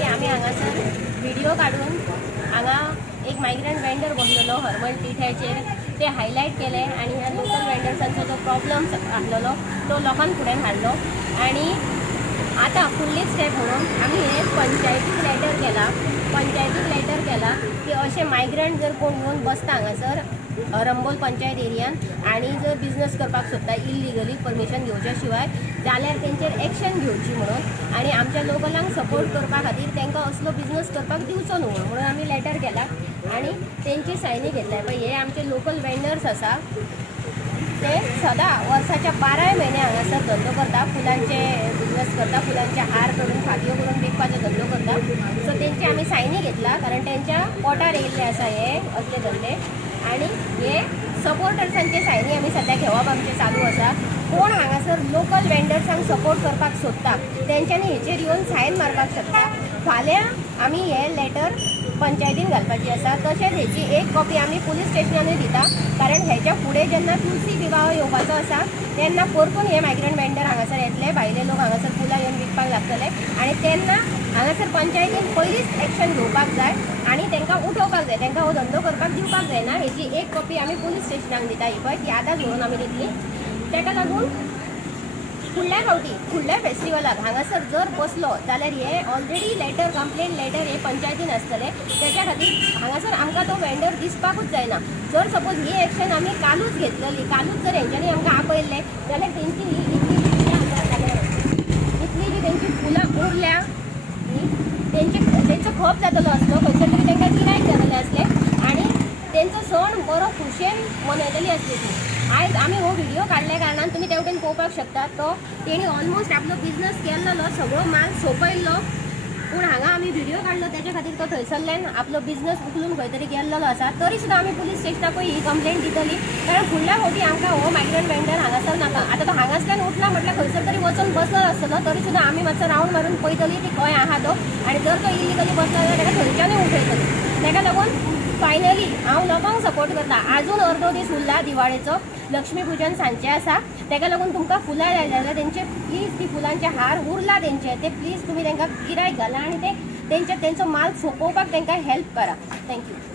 फावटी आम्ही हांगासर व्हिडिओ काढून हांगा एक मायग्रंट वेंडर बसलेलो हरमल टिठ्याचेर ते हायलायट केले आणि ह्या लोकल वेंडर्सांचो जो प्रॉब्लम आसलेलो तो लोकां फुडें हाडलो आणि आता फुडली स्टेप म्हणून आम्ही हे पंचायतीक लेटर केला की असे मायग्रंट जर कोण येवन बसता हांगासर रंबोल पंचायत एरियान आणि जर बिझनेस करपाक सोदता इल्लिगली परमिशन घेवच्या शिवाय जाल्यार तेंचेर एक्शन घेवची म्हणून आणि आमच्या लोकलांक सपोर्ट करपा खातीर तांकां असलो बिझनेस करपाक दिवचो न्हू म्हणून आमी लेटर केला आणि तेंची सायनी घेतल्या पळय हे आमचे लोकल वेंडर्स आसा ते सदां वर्साच्या 12 म्हयने हांगासर धंदो करता फुलांचे बिझनेस करता फुलांचे हार करून फांत्यो करून विकपाचो धंदो करता सो तेंची आमी सायनी घेतला कारण तेंच्या पोटार येयल्ले आसा हे असले धंदे आणि हे सपोर्टर्सांचे सायनी आमी सध्या घेवप आमचे चालू आसा कोण हांगासर लोकल वेंडर्सांक सपोर्ट करपाक सोदता तेंच्यांनी हेचेर येवन सायन मारपाक शकता फाल्यां आमी हे लेटर पंचायतीन घालपाची आसा तशेंच हेची एक कॉपी आमी पुलीस स्टेशनानूय दिता कारण हेच्या फुडें जेन्ना तुलसी विवाह येवपाचो आसा तेन्ना परतून हे मायग्रंट वेंडर हांगासर येतले भायले लोक हांगासर फुलां येवन विकपाक लागतले आणि तेन्ना हांगासर पंचायतीन पयलींच एक्शन घेवपाक जाय आणि तांकां उठोवपाक जाय तांकां हो धंदो करपाक दिवपाक जायना हेची एक कॉपी आमी पुलीस स्टेशनाक दिता ही पळय ती आतांच म्हणून आमी दितली ताका लागून फुडल्या फेस्टिवलाक हांगासर जर बसलो जाल्यार हे ऑलरेडी लेटर कंप्लेंट लेटर हे पंचायतीन आसतले त्याच्या खातीर हांगासर आमकां तो वेंडर दिसपाकूच जायना जर सपोज ही एक्शन आमी कालूच घेतलेली कालूच जर हेंच्यांनी आमकां आपयल्ले जाल्यार तेंची इतली जी तेंची फुलां उरल्या तेंचो खप जातलो आसलो खंयसर तरी तांकां गिरायक जातले आसले आणि तेंचो सण बरो खुशेन मनयतली आसली ती आयज आमी हो व्हिडिओ काडल्या कारणान तुमी ते वटेन पळोवपाक शकतात तो तेणी ऑलमोस्ट आपलो बिझनेस केल्लो सगळो माल सोंपयल्लो पूण हांगा आमी व्हिडिओ काडलो त्याच्या खातीर तो थंयसरल्यान आपलो बिझनेस उखलून खंय तरी गेल्लो आसा तरी सुद्दां आमी पुलीस स्टेशनाकूय ही कंप्लेंट दितली कारण फुडल्या फावटी आमकां हो मायग्रंट वेंडर हांगासर नाका आतां तो हांगासल्यान उठला म्हटल्यार खंयसर तरी वचून बसलो आसतलो तरी सुद्दां आमी मातसो रावंड मारून पळयतली ती खंय आहा तो आनी जर तो इलिगली बसला जाल्यार ताका थंयच्यानूय उठयतली ताका लागून फायनली हांव लोकांक सपोर्ट करता आजून अर्दो दीस उरला दिवाळेचो लक्ष्मी पुजन सांजचें आसा ताका लागून तुमकां फुलां जाय जाल्यार तेंचे प्लीज ती फुलांचे हार उरला तेंचे ते प्लीज तुमी तांकां गिरायक घाला आनी ते तेंचो माल सोंपोवपाक तांकां हेल्प करा थँक्यू